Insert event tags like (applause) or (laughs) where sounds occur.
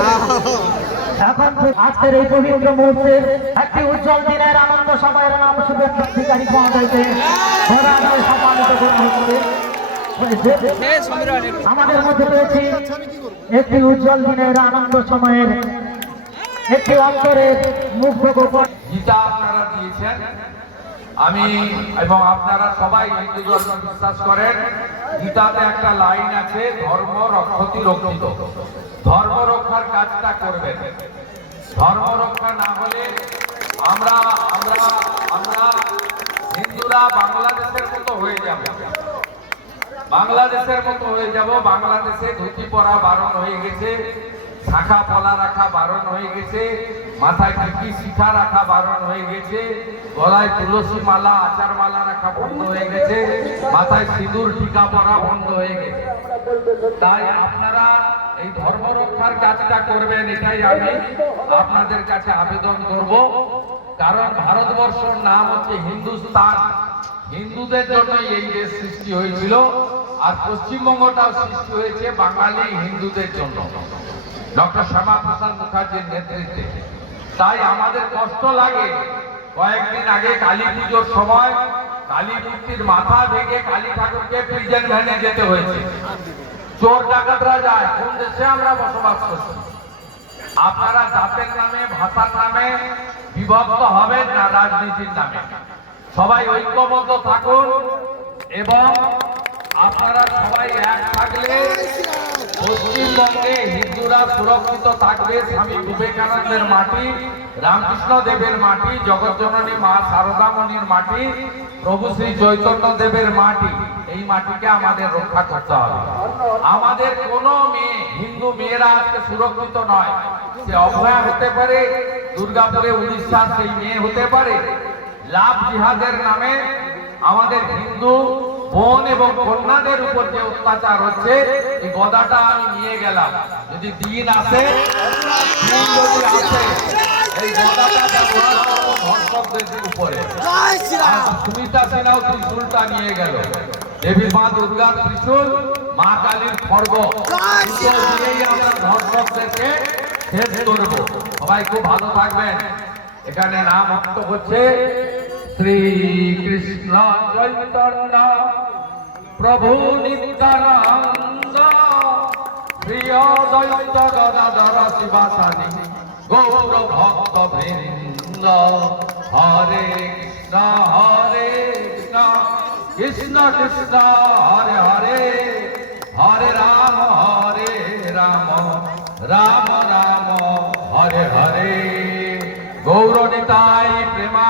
(laughs) এখন আজকের এই পবিত্র মুহূর্তে একটি উজ্জ্বল দিনের আনন্দ সময়ের নাম শুভেচ্ছা অধিকারী পাওয়া যাইতে সম্মানিত আমাদের মধ্যে রয়েছে একটি উজ্জ্বল দিনের আনন্দ সময়ের একটি অন্তরের মুগ্ধ গোপন আপনারা দিয়েছেন, আমি এবং আপনারা সবাই হিন্দু ধর্ম বিশ্বাস করেন গীতাতে একটা লাইন আছে, ধর্ম, রক্ষতি, রক্ষিত। ধর্ম রক্ষার কাজটা করবেন। ধর্ম রক্ষা না হলে আমরা আমরা আমরা হিন্দুরা বাংলাদেশের মতো হয়ে যাব। বাংলাদেশের মতো হয়ে যাব, বাংলাদেশে ধুতি পরা বারণ হয়ে গেছে। শাখা পলা রাখা বারণ হয়ে গেছে, মাথায় টিকি শিখা রাখা বারণ হয়ে গেছে, গলায় তুলসী মালা, আচার মালা রাখা বন্ধ হয়ে গেছে, মাথায় সিঁদুর, টিকা পরা বন্ধ হয়ে গেছে। তাই আপনারা এই ধর্ম রক্ষার কাজটা করবেন, এটাই আমি আপনাদের কাছে আবেদন করব। কারণ ভারতবর্ষের নাম হচ্ছে হিন্দুস্তান। হিন্দুদের জন্য এই দেশ সৃষ্টি হয়েছিল, আর পশ্চিমবঙ্গটাও সৃষ্টি হয়েছে বাঙালি হিন্দুদের জন্য। ডক্টর শ্যামা প্রসাদ মুখার্জির নেতৃত্বে। তাই আমাদের কষ্ট লাগে। কয়েকদিন আগে কালী পুজোর সময় কালী মূর্তির মাথা ভেঙে কালী ঠাকুরকে প্রিজেন্ট ভ্যানে যেতে হয়েছে। চোর ডাকাতরা যায়, কোন দেশে আমরা বসবাস করছি? আপনারা জাতের নামে, ভাষার নামে বিভক্ত হবেন না রাজনীতির নামে। সবাই ঐক্যবদ্ধ থাকুন এবং আপনারা সবাই এক থাকলে পশ্চিমবঙ্গে হিন্দুরা সুরক্ষিত থাকবে স্বামী বিবেকানন্দের মাটি রামকৃষ্ণ দেবের মাটি জগৎজননী মা শারদামণির মাটি, প্রভু শ্রী চৈতন্য দেবের মাটি। এই মাটিকে আমাদের রক্ষা করতে হবে। আমাদের কোনো মেয়ে, হিন্দু মেয়েরা আজকে সুরক্ষিত নয়। সে অভয়া হতে পারে, দুর্গাপুরে উড়িষ্যার সেই মেয়ে হতে পারে। লাভ জিহাদের নামে আমাদের হিন্দু বোন এবং কন্যাদের উপর যে অত্যাচার হচ্ছে, এই গদাটা আমি নিয়ে গেলাম। যদি দিন আসে নিয়ে গেল। দেবী মা মা কালীর আমরা সবাই খুব ভালো থাকবেন। এখানে নাম অর্থ হচ্ছে শ্রী কৃষ্ণ চৈতন্য, প্রভু নিত্যানন্দ, প্রিয় দৈত্য গদাধর শিবাসানি গৌর ভক্ত বৃন্দ হরে কৃষ্ণ হরে কৃষ্ণ কৃষ্ণ কৃষ্ণ, হরে হরে হরে রাম হরে রাম রাম রাম, হরে হরে। গৌর নিতাই প্রেমানন্দে